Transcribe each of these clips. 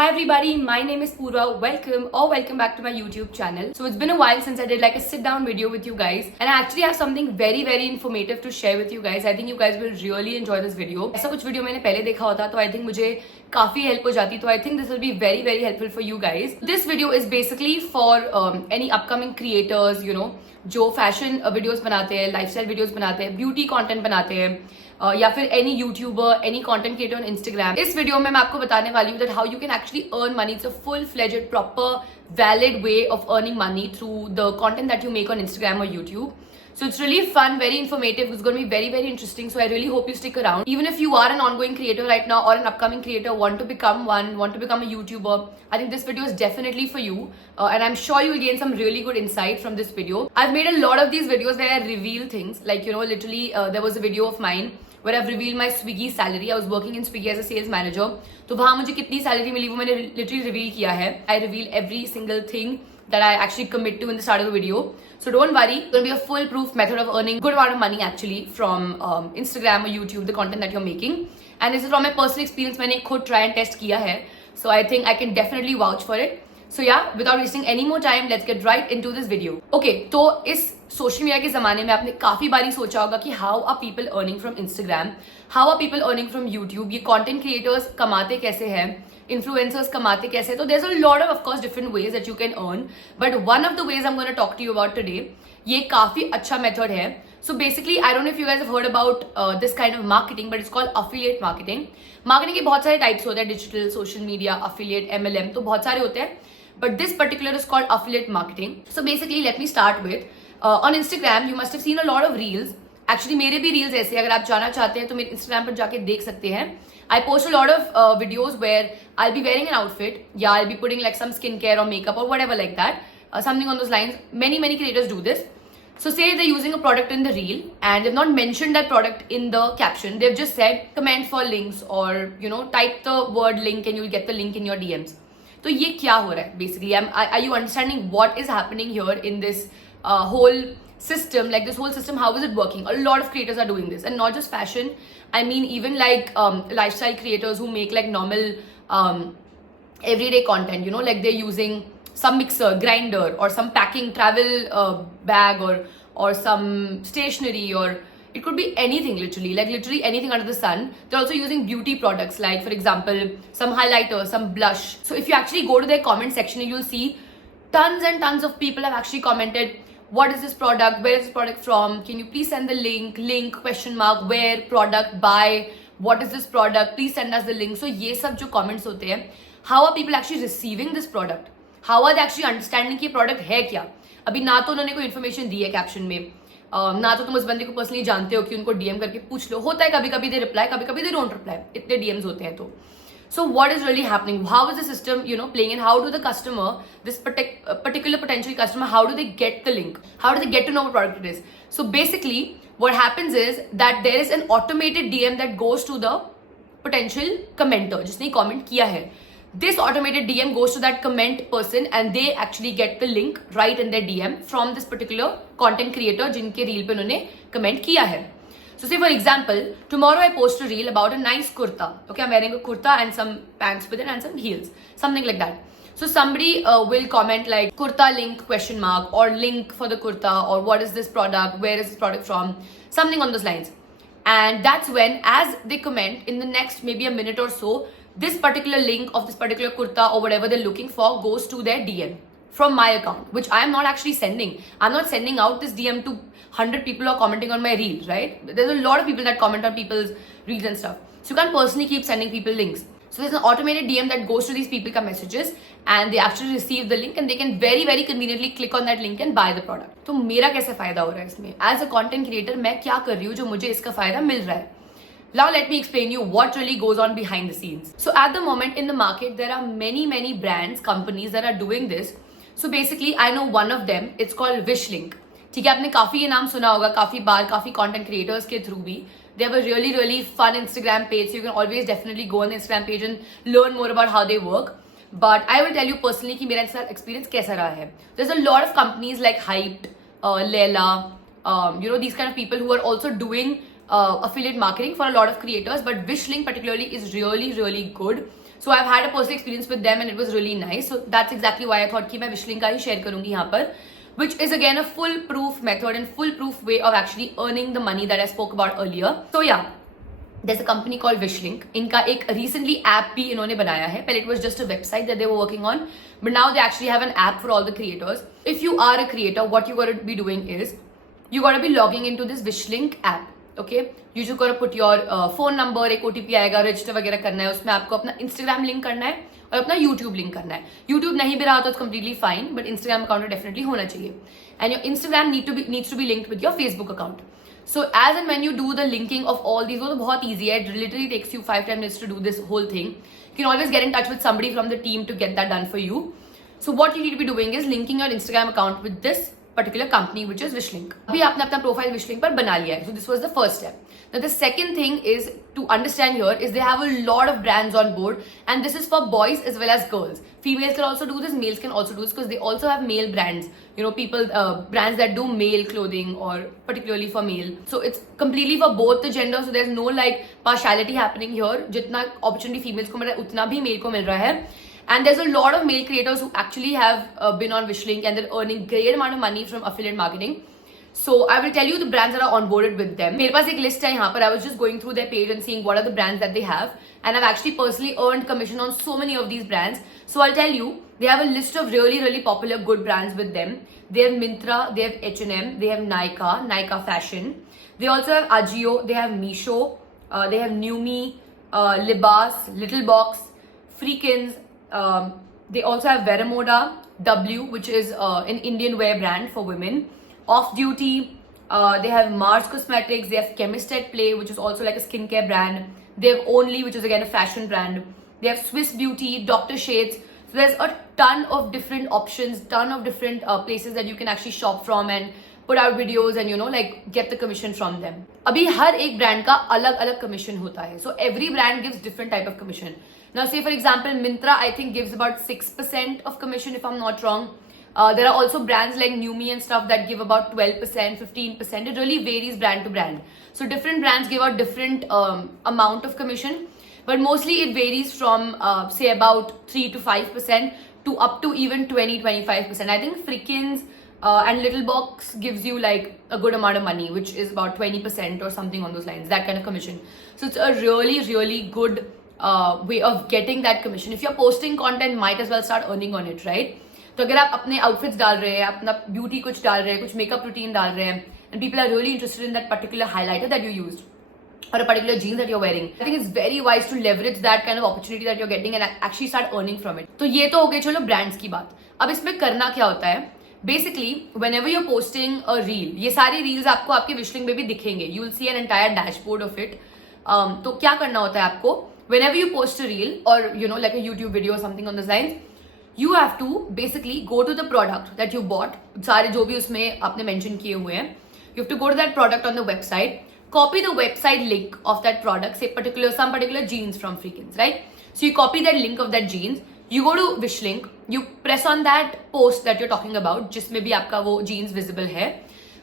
Hi everybody, my name is Purva. Welcome back to my YouTube channel. So it's been a while since I did like a sit down video with you guys, and I actually have something very informative to share with you guys. I think you guys will really enjoy this video. ऐसा कुछ video मैंने पहले देखा होता तो I think मुझे काफी help हो जाती, तो I think this will be very helpful for you guys. This video is basically for any upcoming creators, you know, जो फैशन वीडियोस बनाते हैं, लाइफस्टाइल वीडियोस बनाते हैं, ब्यूटी कंटेंट बनाते हैं, या फिर any YouTuber, any content creator on Instagram. इस वीडियो में मैं आपको बताने वाली हूँ that how you can actually earn money. It's a full fledged proper valid way of earning money through the content that you make on Instagram और YouTube. So it's really fun, very informative. It's going to be very interesting. So I really hope you stick around. Even if you are an ongoing creator right now or an upcoming creator, want to become a YouTuber, I think this video is definitely for you. And I'm sure you will gain some really good insight from this video. I've made a lot of these videos where I reveal things. Like, you know, literally there was a video of mine where I've revealed my Swiggy salary. I was working in Swiggy as a sales manager. तो वहाँ मुझे कितनी salary मिली वो मैंने literally reveal किया है. I reveal every single thing that I actually commit to in the start of the video. So don't worry, it's going to be a foolproof method of earning good amount of money actually from Instagram or YouTube, the content that you're making. And this is from my personal experience. मैंने खुद try and test किया है. So I think I can definitely vouch for it. So yeah, without wasting any more time, let's get right into this video. Okay, तो इस social media के जमाने में आपने काफी बारी सोचा होगा कि how are people earning from Instagram, how are people earning from YouTube, ये कंटेंट क्रिएटर्स कमाते कैसे हैं, इन्फ्लुएंसर्स कमाते कैसे. तो there is a lot of course different ways that you can earn, but one of the ways I am gonna talk to you about today, ये काफी अच्छा मेथड है. So basically, I don't know if you guys have heard about this kind of marketing, but it's called affiliate marketing. Marketing के बहुत सारे types होते हैं, digital, social media, affiliate, MLM, तो बहुत सारे होते हैं. But this particular is called affiliate marketing. So basically, let me start with on Instagram, you must have seen a lot of reels. Actually, मेरे भी reels ऐसे, अगर आप जाना चाहते हैं तो मेरे Instagram पर जाके देख सकते हैं. I post a lot of videos where I'll be wearing an outfit, yeah, I'll be putting like some skincare or makeup or whatever like that, something on those lines. Many creators do this. So say they're using a product in the reel and they've not mentioned that product in the caption. They've just said comment for links or, you know, type the word link and you'll get the link in your DMs. तो ये क्या हो रहा है basically? Are you understanding what is happening here in this whole system? Like this whole system, how is it working? A lot of creators are doing this, and not just fashion. I mean, even like lifestyle creators who make like normal everyday content. You know, like they're using some mixer, grinder, or some packing travel bag, or some stationery, or it could be anything literally, like literally anything under the sun. They're also using beauty products, like for example, some highlighter, some blush. So if you actually go to their comment section, you'll see tons and tons of people have actually commented, what is this product? Where is this product from? Can you please send the link, question mark, where, product, buy, what is this product? Please send us the link. So ये सब जो comments होते हैं, how are people actually receiving this product? How are they actually understanding कि ये product है क्या? अभी ना तो उन्होंने कोई information दी है caption में, ना तो तुम उस बंदे को पर्सनली जानते हो कि उनको डीएम करके पूछ लो. होता है कभी दे रिप्लाई, कभी दे डोंट रिप्लाई, इतने डीएम्स होते हैं. तो so what is really happening? How is the system, you know, playing, and how do the customer, this particular potential customer, how do they get the link? How do they get to know what product it is? So basically what happens is that there is an automated DM that goes to the potential commenter जिसने comment किया है. This automated DM goes to that comment person and they actually get the link right in their DM from this particular content creator जिनके reel पे उन्होंने comment किया है. So say for example, tomorrow I post a reel about a nice kurta. Okay, I'm wearing a kurta and some pants with it and some heels, something like that. So somebody will comment like kurta link question mark, or link for the kurta, or what is this product, where is this product from, something on those lines. And that's when, as they comment in the next maybe a minute or so, this particular link of this particular kurta or whatever they're looking for goes to their DM from my account, which I am not actually sending. I'm not sending out this DM to 100 people who are commenting on my reels, right? There's a lot of people that comment on people's reels and stuff. So you can't personally keep sending people links. So there's an automated DM that goes to these people ka messages and they actually receive the link and they can very conveniently click on that link and buy the product. तो मेरा कैसे फायदा हो रहा है इसमें? As a content creator, मैं क्या कर रही हूँ जो मुझे इसका फायदा मिल रहा है? Now let me explain you what really goes on behind the scenes. So at the moment in the market, there are many brands, companies that are doing this. So basically, I know one of them. It's called Wishlink. ठीक है, आपने काफी ये नाम सुना होगा काफी बार, काफी content creators के through भी. They have a really fun Instagram page, so you can always definitely go on the Instagram page and learn more about how they work. But I will tell you personally कि मेरा साथ experience कैसा रहा है. There's a lot of companies like Hyped, Lela, you know, these kind of people who are also doing affiliate marketing for a lot of creators, but Wishlink particularly is really good. So I've had a personal experience with them and it was really nice. So that's exactly why I thought कि मैं Wishlink का ही share करूँगी यहाँ पर, which is again a foolproof method and foolproof way of actually earning the money that I spoke about earlier. So yeah, there's a company called Wishlink. इनका एक recently app भी इन्होंने बनाया है. पहले it was just a website that they were working on, but now they actually have an app for all the creators. If you are a creator, what you got to be doing is you got to be logging into this Wishlink app. Okay, you जो करो put your phone number, एक OTP आएगा, register वगैरह करना है, उसमें आपको अपना इंस्टाग्राम लिंक करना है और अपना यूट्यूब लिंक करना है. यूट्यूब नहीं भी रहा तो completely fine, but Instagram account definitely होना चाहिए. And your Instagram needs to be linked with your Facebook account. So as and when you do the linking of all these, वो तो बहुत ईजी है. It literally takes you 5-10 minutes to do this whole thing. You can always get in touch with somebody from the team to get that done for you. So what you need to be doing is linking your Instagram account with this particular company which is Wishlink. अभी आपने अपना profile Wishlink पर बना लिया है. So this was the first step. Now the second thing is to understand here is they have a lot of brands on board, and this is for boys as well as girls. Females can also do this, males can also do this, because they also have male brands. You know, people brands that do male clothing or particularly for male. So it's completely for both the genders. So there's no like partiality happening here. जितना opportunity females को मिल रहा है उतना भी male को मिल रहा है. And there's a lot of male creators who actually have been on Wishlink and they're earning great amount of money from affiliate marketing. So I will tell you the brands that are onboarded with them. मेरे पास एक list है यहाँ पर. I was just going through their page and seeing what are the brands that they have, and I've actually personally earned commission on so many of these brands. So I'll tell you, they have a list of really popular good brands with them. They have Myntra, they have H&M, they have Nykaa Fashion. They also have Ajio, they have Meesho, they have Numi, Libas, Littlebox, Freakins. They also have Veramoda W, which is an Indian wear brand for women. Off Duty, they have Mars Cosmetics, they have Chemist at Play, which is also like a skincare brand. They have Only, which is again a fashion brand. They have Swiss Beauty, Dr. Shades. So there's a ton of different options, ton of different places that you can actually shop from and put out videos and, you know, like get the commission from them. अभी हर एक brand का अलग अलग commission होता है. So every brand gives different type of commission. Now say for example Myntra I think gives about 6% of commission if I'm not wrong. There are also brands like Numi and stuff that give about 12%, 15%. It really varies brand to brand. So different brands give out different amount of commission, but mostly it varies from say about 3 to 5% to up to even 20-25%. I think Freakins and Littlebox gives you like a good amount of money, which is about 20% or something on those lines, that kind of commission. So it's a really good way of getting that commission. If you're posting content, might as well start earning on it, right? तो अगर आप अपने outfits डाल रहे हैं, अपना beauty कुछ डाल रहे हैं, कुछ makeup routine डाल रहे हैं, and people are really interested in that particular highlighter that you used or a particular jeans that you're wearing, I think it's very wise to leverage that kind of opportunity that you're getting and actually start earning from it. तो ये तो हो गई चलो brands की बात. अब इसमें करना क्या होता है? Basically, whenever you're posting a reel, ये सारी reels आपको आपके Wishlink में भी दिखेंगे. You will see an entire dashboard of it. तो क्या करना होता है आपको? Whenever you post a reel or you know like a YouTube video or something on those lines, you have to basically go to the product that you bought. सारे जो भी उसमें आपने mention किए हुए हैं, you have to go to that product on the website, copy the website link of that product, say some particular jeans from Freakins, right? So you copy that link of that jeans, you go to Wishlink, you press on that post that you're talking about, जिसमें भी आपका वो jeans visible है.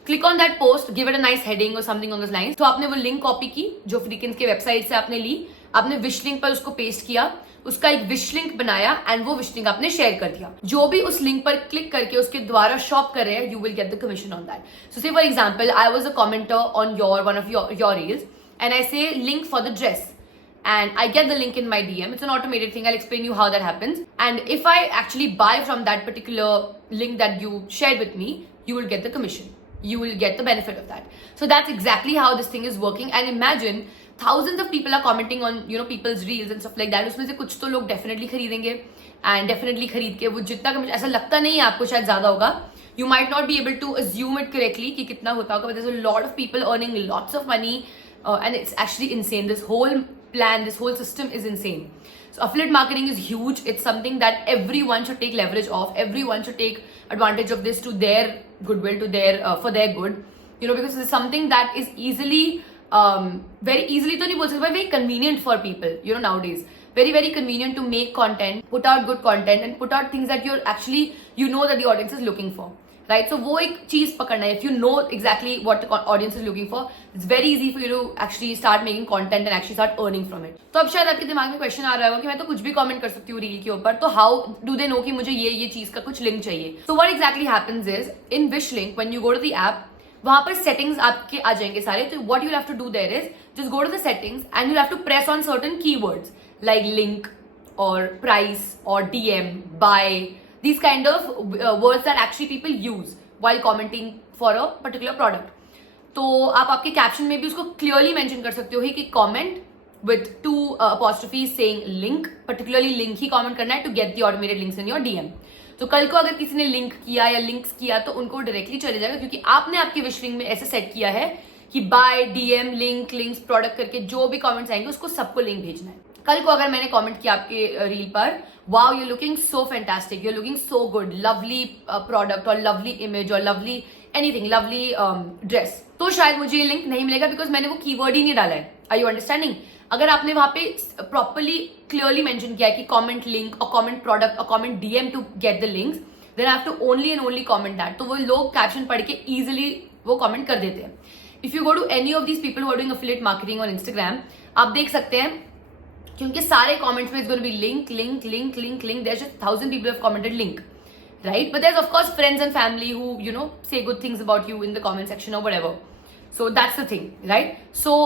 Click on that post, give it a nice heading or something on those lines. तो आपने वो link copy की जो Freakins के website से आपने ली, आपने Wishlink पर उसको paste किया, उसका एक Wishlink बनाया and वो Wishlink आपने share कर दिया. जो भी उस link पर click करके उसके द्वारा shop कर रहे हैं, you will get the commission on that. So say for example, I was a commenter on one of your reels and I say link for the dress. And I get the link in my DM. It's an automated thing. I'll explain you how that happens. And if I actually buy from that particular link that you shared with me, you will get the commission. You will get the benefit of that. So that's exactly how this thing is working. And imagine thousands of people are commenting on people's reels and stuff like that. उसमें से कुछ तो लोग definitely खरीदेंगे and definitely खरीद के वो जितना commission ऐसा लगता नहीं है आपको शायद ज़्यादा होगा. You might not be able to assume it correctly कि कितना होता होगा, but there's a lot of people earning lots of money and it's actually insane. This whole plan, this whole system is insane. So affiliate marketing is huge. It's something that everyone should take leverage of. Everyone should take advantage of this to their goodwill, to their for their good. Because it's something that is easily, very easily, तो नहीं बोल सकते, but very convenient for people. Nowadays, very convenient to make content, put out good content, and put out things that you're actually that the audience is looking for. Right. So वो एक चीज पकड़ना है. If you know exactly what the audience is looking for, it's very easy for you to actually start making content and actually start earning from it. तो अब शायद आपके दिमाग में क्वेश्चन आ रहा होगा कि मैं तो कुछ भी कमेंट कर सकती हूँ रील के ऊपर, तो हाउ डू दे नो कि मुझे ये चीज का कुछ लिंक चाहिए. So what exactly happens is in which link when you go to the app, वहां पर सेटिंग्स आपके आ जाएंगे सारे. तो what you have to do there is just go to the settings and you have to press on certain keywords like link और price और DM, buy, these kind of words that actually people use while commenting for a particular product. तो आप आपके caption में भी उसको clearly mention कर सकते हो कि comment with 2 apostrophes saying link, particularly link he comment करना है to get the automated links in your DM. तो कल को अगर किसी ने लिंक किया या लिंक्स किया तो उनको डायरेक्टली चले जाएगा, क्योंकि आपने आपके विश लिंक में ऐसे सेट किया है कि buy, DM, link, links, product करके जो भी कमेंट्स आएंगे उसको सबको लिंक भेजना है. कल को अगर मैंने कमेंट किया आपके रील पर, wow you looking so fantastic, you looking so good, lovely product और लवली इमेज और लवली एनीथिंग, लवली ड्रेस, तो शायद मुझे ये लिंक नहीं मिलेगा बिकॉज मैंने वो कीवर्ड ही नहीं डाला है. Are you understanding? अगर आपने वहां पे प्रॉपरली क्लियरली मेंशन किया है कि कमेंट लिंक और कमेंट प्रोडक्ट और comment DM to get the links, then I have to only and only comment that. तो वो लोग कैप्शन पढ़ के इजिली वो कमेंट कर देते हैं. If you go to any of these people who are doing affiliate marketing on Instagram, आप देख सकते हैं क्योंकि सारे कमेंट्स में it's going to be link link link link link. There just 1000 people have commented link, right? But there's of course friends and family who, you know, say good things about you in the comment section or whatever. So that's the thing, right? So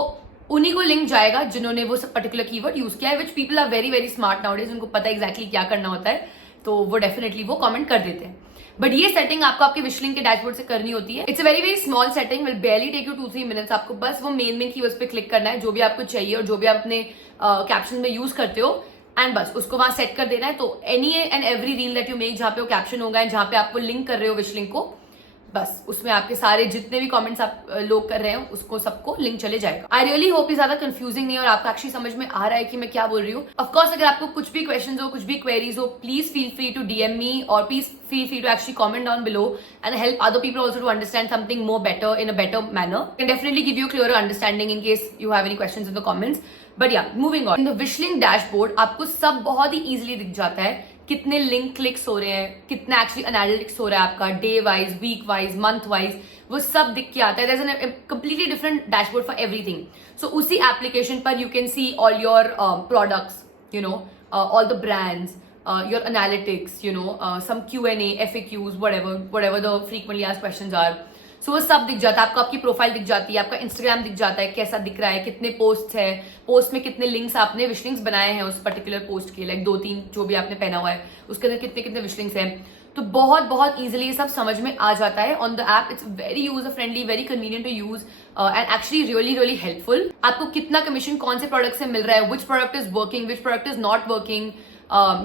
उन्हीं को link जाएगा जिन्होंने वो particular keyword use किया है, which people are very very smart nowadays. उनको पता है exactly क्या करना होता है, तो वो डेफिनेटली वो कमेंट कर देते हैं. बट ये सेटिंग आपको आपके विश लिंक के डैशबोर्ड से करनी होती है. It's a very very small setting, will barely take you 2-3 minutes. आपको बस वो मेन कीवर्ड्स पे क्लिक करना है जो भी आपको चाहिए और जो भी आप अपने कैप्शन में यूज करते हो, एंड बस उसको वहां सेट कर देना है. तो any and every reel that you make जहां पे वो कैप्शन होगा एंड जहां पे आपको लिंक कर रहे हो विश लिंक को, बस उसमें आपके सारे जितने भी कमेंट्स आप लोग कर रहे हो उसको सबको लिंक चले जाएगा. आई रियली होप ये ज्यादा कंफ्यूजिंग नहीं है और आपको एक्चुअली समझ में आ रहा है कि मैं क्या बोल रही हूँ. ऑफकोर्स अगर आपको कुछ भी क्वेश्चन हो, कुछ भी क्वेरीज हो, please feel free to DM me और please feel free to actually comment down below and help other people also to understand something more better in a better manner. I can definitely give you a clearer understanding in case you have any questions in the comments. But yeah, moving on. In the Wishlink dashboard आपको सब बहुत ही easily दिख जाता है. कितने link clicks हो रहे हैं, कितना एक्चुअली एनालिटिक्स हो रहा है आपका, day wise, week wise, month wise, वो सब दिख के आता है. There is a completely different dashboard for everything. So उसी एप्लीकेशन पर you can see all your products, you know, all the brands, your analytics, you know, some Q&A, FAQs, whatever the frequently asked questions are. So वो सब दिख जाता है आपको. आपकी profile दिख जाती है, आपका इंस्टाग्राम दिख जाता है कैसा दिख रहा है, कितने पोस्ट है, पोस्ट में कितने लिंक्स आपने विश लिंक्स बनाए हैं उस पर्टिकुलर पोस्ट के, लाइक 2-3 जो भी आपने पहना हुआ है उसके अंदर कितने कितने विश लिंक्स हैं. तो बहुत बहुत इजीली ये सब समझ में आ जाता है on the app. It's very user friendly, very convenient to use and actually really really helpful. आपको कितना कमीशन कौन से प्रोडक्ट से मिल रहा है, which product is working, which product is not working,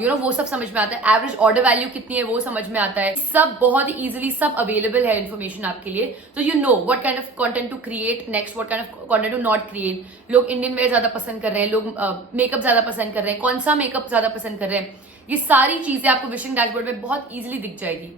you know, वो सब समझ में आता है. एवरेज ऑर्डर वैल्यू कितनी है वो समझ में आता है. सब बहुत ही इजीली सब अवेलेबल है इन्फॉर्मेशन आपके लिए. तो you know what kind of content to create next, what kind of content to not create. लोग इंडियन वेयर ज्यादा पसंद कर रहे हैं, लोग मेकअप ज्यादा पसंद कर रहे हैं, कौन सा मेकअप ज्यादा पसंद कर रहे हैं, ये सारी चीजें आपको विशिंग डैशबोर्ड में बहुत इजीली दिख जाएगी.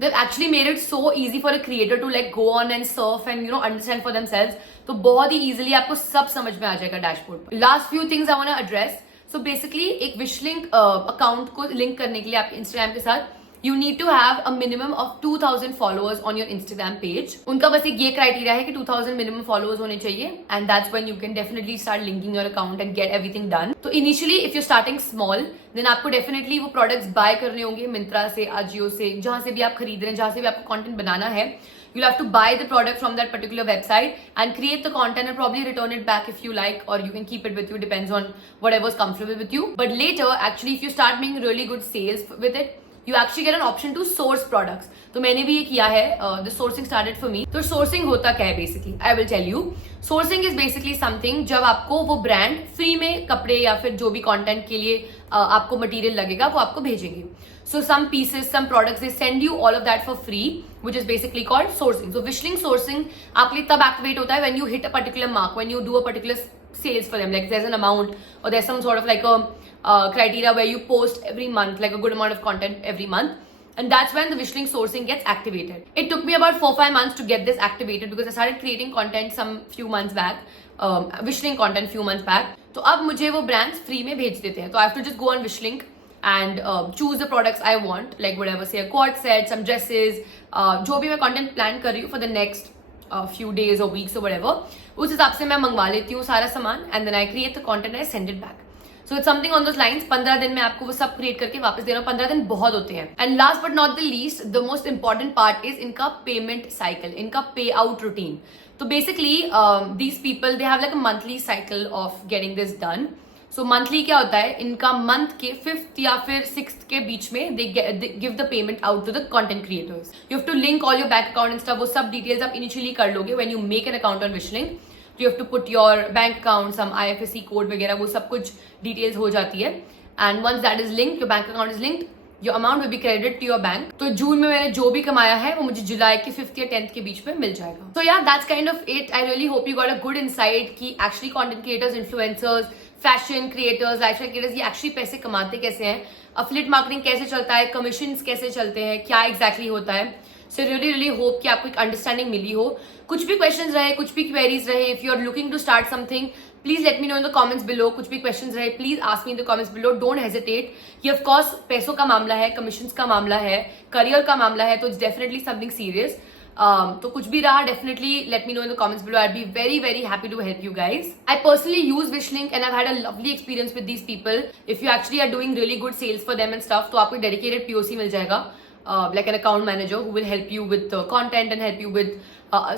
They've actually made it so easy for a creator to like go on and surf and, you know, understand for themselves. तो बहुत ही easily आपको सब समझ में आ जाएगा डैशबोर्ड पर. Last few things I want to address. So basically एक विशलिंक account को लिंक करने के लिए आपके इंस्टाग्राम के साथ you need to have a minimum of 2000 followers on your Instagram page. उनका बस एक ये क्राइटेरिया है कि 2000 minimum followers होने चाहिए, and that's when you can definitely start linking your account and get everything done. तो initially if you're starting small, then आपको definitely वो products buy करने होंगे मिंत्रा से, Ajio से, जहां से भी आप खरीद रहे हैं, जहां से भी आपको content बनाना है. You'll have to buy the product from that particular website and create the content and probably return it back if you like, or you can keep it with you, depends on whatever's comfortable with you. But later, actually, if you start making really good sales with it, you actually get an option to source products. तो मैंने भी ये किया है. The sourcing started for me. तो sourcing होता क्या है basically? I will tell you. Sourcing is basically something जब आपको वो ब्रांड फ्री में कपड़े या फिर जो भी कंटेंट के लिए आपको मटेरियल लगेगा वो आपको भेजेंगे. So some pieces, some products, they send you all of that for free, which is basically called sourcing. So Wishlink sourcing आपके लिए तब activate होता है when you hit a particular mark, when you do a particular sales for them, like there's an amount or there's some sort of like a criteria where you post every month, like a good amount of content every month, and that's when the Wishlink sourcing gets activated. It took me about 4-5 months to get this activated because I started creating content some few months back, Wishlink content few months back. तो अब मुझे वो brands free में भेज देते हैं. तो I have to just go on Wishlink and choose the products I want, like whatever, say a quad set, some dresses, जो भी मैं content plan कर रही हूँ for the next few days or weeks or whatever, उस हिसाब से मैं मंगवा लेती हूँ सारा सामान, and then I create the content and I send it back. So it's something on those lines. 15 दिन में आपको वो सब क्रिएट करके वापस देना. 15 दिन बहुत होते हैं. And last but not the least, the most important part is इनका पेमेंट साइकिल, इनका पे आउट रूटीन. तो basically these people they have like a monthly cycle of getting this done. So monthly क्या होता है, इनका मंथ के 5th या फिर 6th के बीच में they give the payment out to the content creators. You have to link all your bank account and stuff. वो सब details आप initially कर लोगे when you make an account on Wishlink. You have to put your bank account, some IFSC code वगैरह, वो सब कुछ details हो जाती है. And once that is linked, your bank account is linked, your amount will be credited to your bank. तो जून में मैंने जो भी कमाया है वो मुझे जुलाई के 5th या 10th के बीच में मिल जाएगा. So yeah, that's kind of it. I really hope you got a good insight कि actually content creators, influencers, fashion creators, lifestyle creators ये actually पैसे कमाते कैसे हैं, affiliate marketing कैसे चलता है, commissions कैसे चलते हैं, क्या exactly होता है. So really hope कि आपको एक अंडरस्टैंडिंग मिली हो. कुछ भी क्वेश्चंस रहे, कुछ भी क्वेरीज रहे, if you are looking to start something, please let me know in the comments below. कुछ भी क्वेश्चंस रहे, please ask me in the comments below. Don't hesitate. ये ऑफ कोर्स पैसों का मामला है, कमीशंस का मामला है, करियर का मामला है, तो इट्स डेफिनेटली समथिंग सीरियस. तो कुछ भी रहा, definitely let me know in the comments below. I'd be very happy to help you guys. I personally use Wishlink and I've had a lovely experience with these people. If you actually are doing really good sales for them and stuff, तो आपको dedicated POC मिल जाएगा. Like an account manager who will help you with content and help you with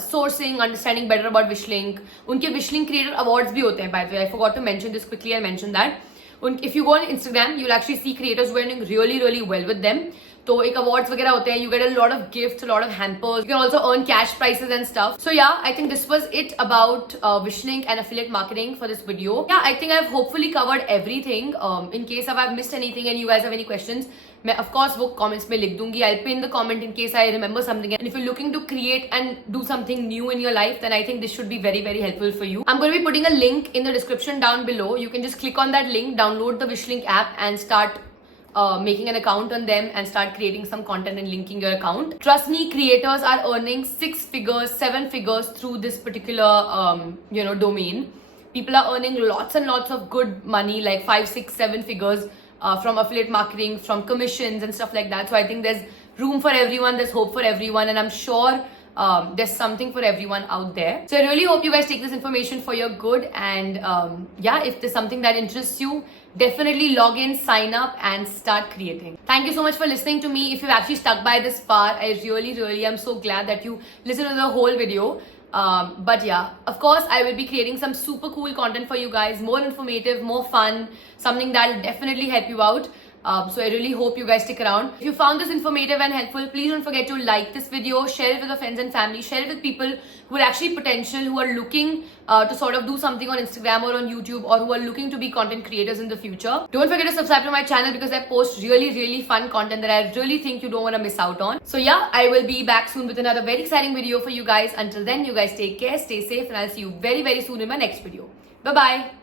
sourcing, understanding better about Wishlink. उनके Wishlink Creator Awards भी होते हैं, by the way. I forgot to mention this quickly. I'll mention that. If you go on Instagram, you'll actually see creators who are doing really well with them. तो एक awards वगैरह होते हैं. You get a lot of gifts, a lot of hampers. You can also earn cash prizes and stuff. So yeah, I think this was it about Wishlink and affiliate marketing for this video. Yeah, I think I've hopefully covered everything. In case if I've missed anything and you guys have any questions, मैं of course वो comments में लिख दूंगी. I'll pin the comment in case I remember something. And if you're looking to create and do something new in your life, then I think this should be very helpful for you. I'm going to be putting a link in the description down below. You can just click on that link, download the Wishlink app and start making an account on them and start creating some content and linking your account. Trust me, creators are earning 6 figures, 7 figures through this particular domain. People are earning lots and lots of good money, like 5, 6, 7 figures from affiliate marketing, from commissions and stuff like that. So I think there's room for everyone, there's hope for everyone, and I'm sure there's something for everyone out there. So I really hope you guys take this information for your good, and yeah, if there's something that interests you, definitely log in, sign up and start creating. Thank you so much for listening to me. If you've actually stuck by this far, I really am so glad that you listened to the whole video. But yeah, of course I will be creating some super cool content for you guys, more informative, more fun, something that will definitely help you out. So I really hope you guys stick around. If you found this informative and helpful, please don't forget to like this video, share it with your friends and family, share it with people who are actually potential, who are looking to sort of do something on Instagram or on YouTube, or who are looking to be content creators in the future. Don't forget to subscribe to my channel because I post really fun content that I really think you don't want to miss out on. So yeah, I will be back soon with another very exciting video for you guys. Until then, you guys take care, stay safe, and I'll see you very soon in my next video. Bye bye.